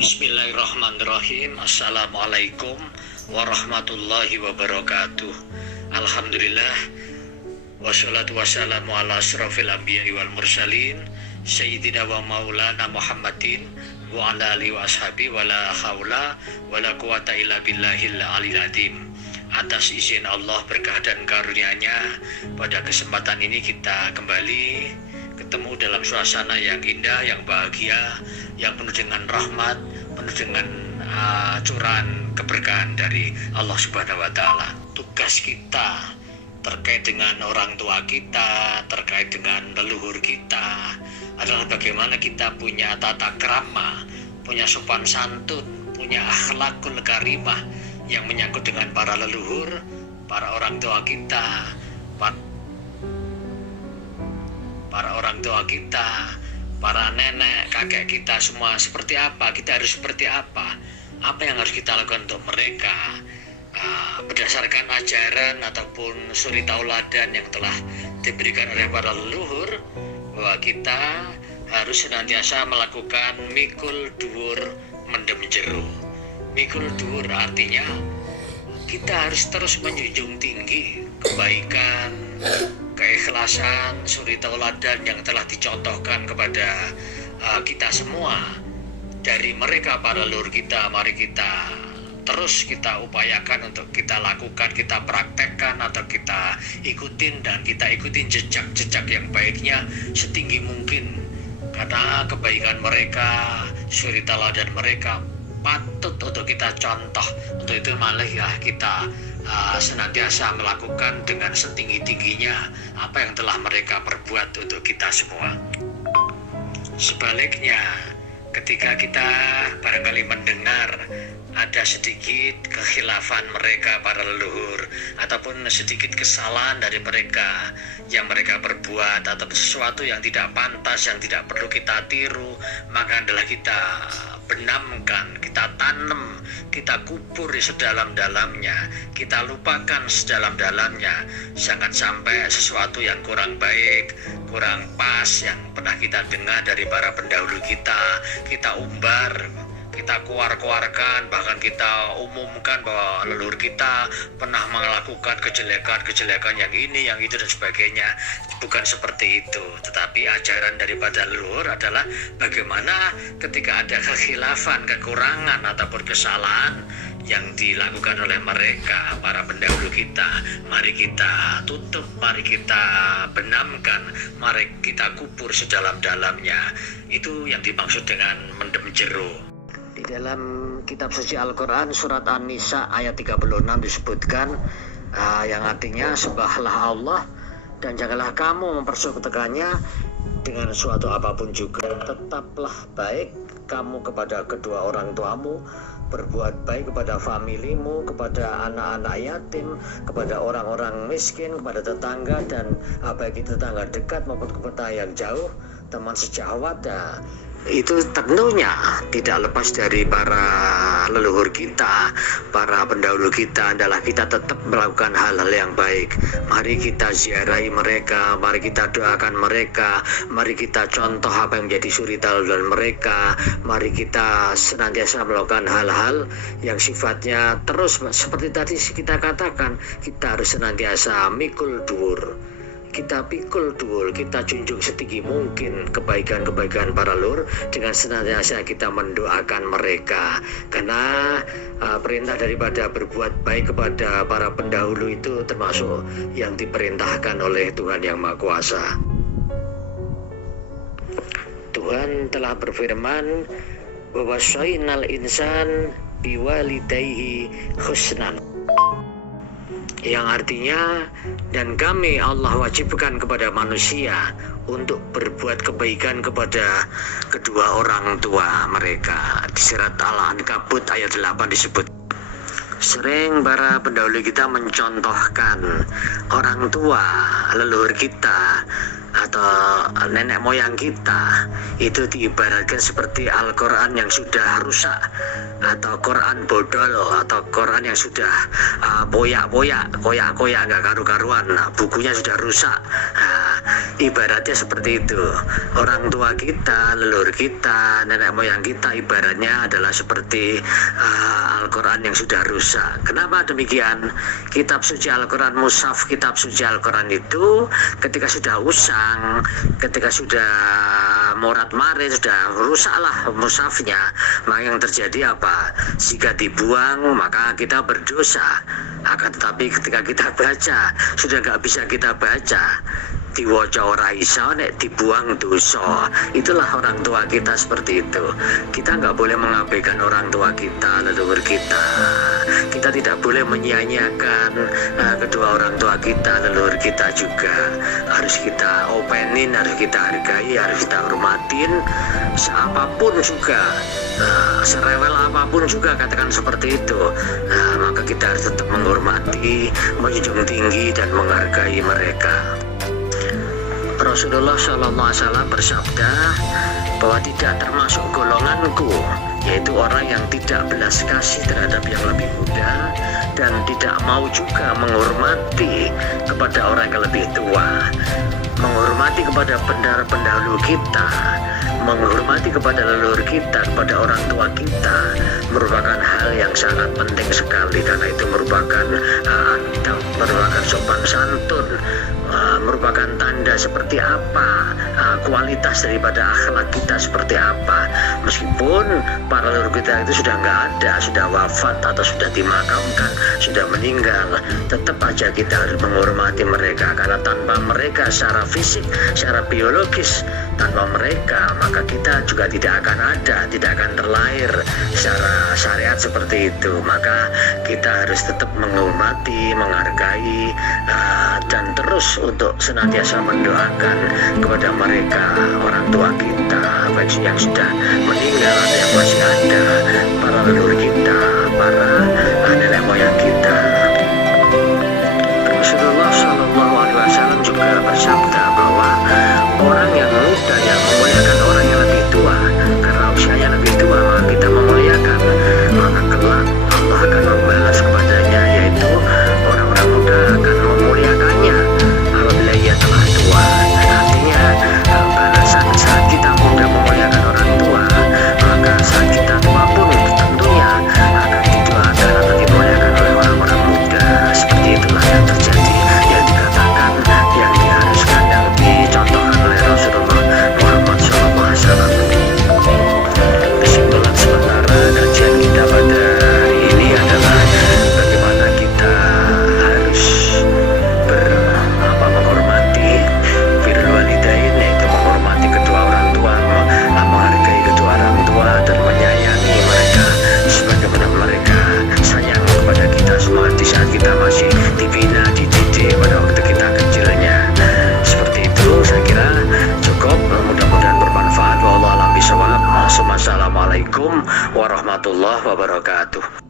Bismillahirrahmanirrahim. Assalamualaikum warahmatullahi wabarakatuh. Alhamdulillah, wassalatu wassalamu ala asrofil anbiya'i wal mursalin Sayyidina wa maulana Muhammadin wa ala alihi wa ashabi wa la hawla wa la quwata illa billahil aliyil azim. Atas izin Allah, berkah dan karunia-Nya, pada kesempatan ini kita kembali ketemu dalam suasana yang indah, yang bahagia, yang penuh dengan rahmat, penuh dengan curahan keberkahan dari Allah Subhanahu wa Ta'ala. Tugas kita terkait dengan orang tua kita, terkait dengan leluhur kita, adalah bagaimana kita punya tata krama, punya sopan santun, punya akhlakul karimah yang menyangkut dengan para leluhur, para orang tua kita, para orang tua kita, para nenek, kakek kita semua seperti apa, kita harus seperti apa yang harus kita lakukan untuk mereka, berdasarkan ajaran ataupun suri tauladan yang telah diberikan oleh para leluhur, bahwa kita harus senantiasa melakukan mikul dhuwur mendem jero. Mikul dhuwur artinya kita harus terus menjunjung tinggi kebaikan, keikhlasan, suri tauladan yang telah dicontohkan kepada kita semua dari mereka para leluhur kita. Mari kita terus kita upayakan untuk kita lakukan, kita praktekkan atau kita ikutin, dan kita ikutin jejak-jejak yang baiknya setinggi mungkin, karena kebaikan mereka, suri tauladan mereka patut untuk kita contoh. Untuk itu malah ya kita senantiasa melakukan dengan setinggi-tingginya apa yang telah mereka perbuat untuk kita semua. Sebaliknya, ketika kita barangkali mendengar ada sedikit kekhilafan mereka para leluhur, ataupun sedikit kesalahan dari mereka yang mereka perbuat, atau sesuatu yang tidak pantas, yang tidak perlu kita tiru, maka adalah kita benamkan, kita tanam, kita kubur di sedalam-dalamnya, kita lupakan sedalam-dalamnya. Jangan sampai sesuatu yang kurang baik, kurang pas yang pernah kita dengar dari para pendahulu kita umbar, kita keluarkan, bahkan kita umumkan bahwa leluhur kita pernah melakukan kejelekan yang ini, yang itu, dan sebagainya. Bukan seperti itu, tetapi ajaran daripada leluhur adalah bagaimana ketika ada kekhilafan, kekurangan ataupun kesalahan yang dilakukan oleh mereka, para pendahulu kita, mari kita tutup, mari kita benamkan, mari kita kubur sedalam-dalamnya. Itu yang dimaksud dengan mendem jero. Di dalam kitab suci Al-Quran surat An-Nisa ayat 36 disebutkan yang artinya, sembahlah Allah dan janganlah kamu mempersekutukannya dengan suatu apapun juga. Tetaplah baik kamu kepada kedua orang tuamu, berbuat baik kepada familimu, kepada anak-anak yatim, kepada orang-orang miskin, kepada tetangga, dan baik itu tetangga dekat maupun kepada yang jauh, teman sejawat. Itu tentunya tidak lepas dari para leluhur kita, para pendahulu kita, adalah kita tetap melakukan hal-hal yang baik. Mari kita ziarahi mereka, mari kita doakan mereka, mari kita contoh apa yang menjadi suri tauladan mereka, mari kita senantiasa melakukan hal-hal yang sifatnya terus seperti tadi kita katakan, kita harus senantiasa mikul dhuwur. Kita pikul dhuwur, kita junjung setinggi mungkin kebaikan-kebaikan para leluhur dengan senantiasa kita mendoakan mereka. Karena perintah daripada berbuat baik kepada para pendahulu itu termasuk yang diperintahkan oleh Tuhan Yang Maha Kuasa. Tuhan telah berfirman, wa wassaynal insan biwalidayhi husnan, yang artinya, dan kami Allah wajibkan kepada manusia untuk berbuat kebaikan kepada kedua orang tua mereka. Di surat Al-Ankabut ayat 8 disebut. Sering para pendahulu kita mencontohkan orang tua, leluhur kita, atau nenek moyang kita, itu diibaratkan seperti Al-Quran yang sudah rusak, atau Quran bodol, atau Quran yang sudah koyak-koyak, nggak karu-karuan. Bukunya sudah rusak. Ibaratnya seperti itu. Orang tua kita, leluhur kita, nenek moyang kita ibaratnya adalah seperti Al-Quran yang sudah rusak. Kenapa demikian? Kitab suci Al-Quran, mushaf kitab suci Al-Quran itu ketika sudah usang, ketika sudah morat-marit, sudah rusaklah mushafnya, maka yang terjadi apa? Jika dibuang maka kita berdosa. Akan tetapi ketika kita baca, sudah nggak bisa kita baca, diwaca ora iso, nek dibuang dosa. Itulah orang tua kita seperti itu. Kita nggak boleh mengabaikan orang tua kita, leluhur kita. Kita tidak boleh menyia-nyiakan kedua orang tua kita, leluhur kita juga. Harus kita openin, harus kita hargai, harus kita hormatin. Seapapun juga, serewel apapun juga, katakan seperti itu. Maka kita harus tetap menghormati, menjunjung tinggi dan menghargai mereka. Rasulullah SAW bersabda bahwa tidak termasuk golonganku, yaitu orang yang tidak belas kasih terhadap yang lebih muda dan tidak mau juga menghormati kepada orang yang lebih tua, menghormati kepada pendahulu kita, menghormati kepada leluhur kita, kepada orang tua kita, merupakan hal yang sangat penting sekali, karena itu merupakan adab, merupakan sopan santun, merupakan tanda seperti apa kualitas daripada akhlak kita seperti apa. Meskipun para leluhur kita itu sudah nggak ada, sudah wafat atau sudah dimakamkan, sudah meninggal, tetap aja kita harus menghormati mereka, karena tanpa mereka secara fisik, secara biologis, tanpa mereka maka kita juga tidak akan ada, tidak akan terlahir secara syariat seperti itu. Maka kita harus tetap menghormati, menghargai, dan terus untuk senantiasa mendoakan kepada mereka, orang tua kita, baik yang sudah meninggal atau yang masih ada, para leluhur kita, para nenek moyang kita. Rasulullah SAW juga bersabda bahwa orang yang muda yang memuliakan orang yang lebih tua, karena usianya lebih tua maka kita memuliakan, maka kelak Allah akan membalas kepadanya, yaitu orang-orang muda akan memuliakannya apabila ia telah tua. Dan artinya balasan saat kita muda memuliakan orang tua, maka saat kita tua pun tentunya akan didoakan atau dimuliakan oleh orang-orang muda. Seperti itulah yang terjadi, yang dikatakan, yang diharuskan, yang dicontohkan oleh Rasulullah Muhammad SAW. Kesimpulan sementara kajian kita pada hari ini adalah bagaimana kita harus menghormati birrul walidain, yaitu menghormati kedua orang tua, menghargai kedua orang tua dan menyayangi mereka sebagaimana mereka sayang kepada kita semua di saat kita masih dibina, dididik pada waktu kita kecilnya. Seperti itu saya kira cukup, mudah-mudahan bermanfaat. Wallahu a'lam bishawab. Assalamualaikum warahmatullahi wabarakatuh.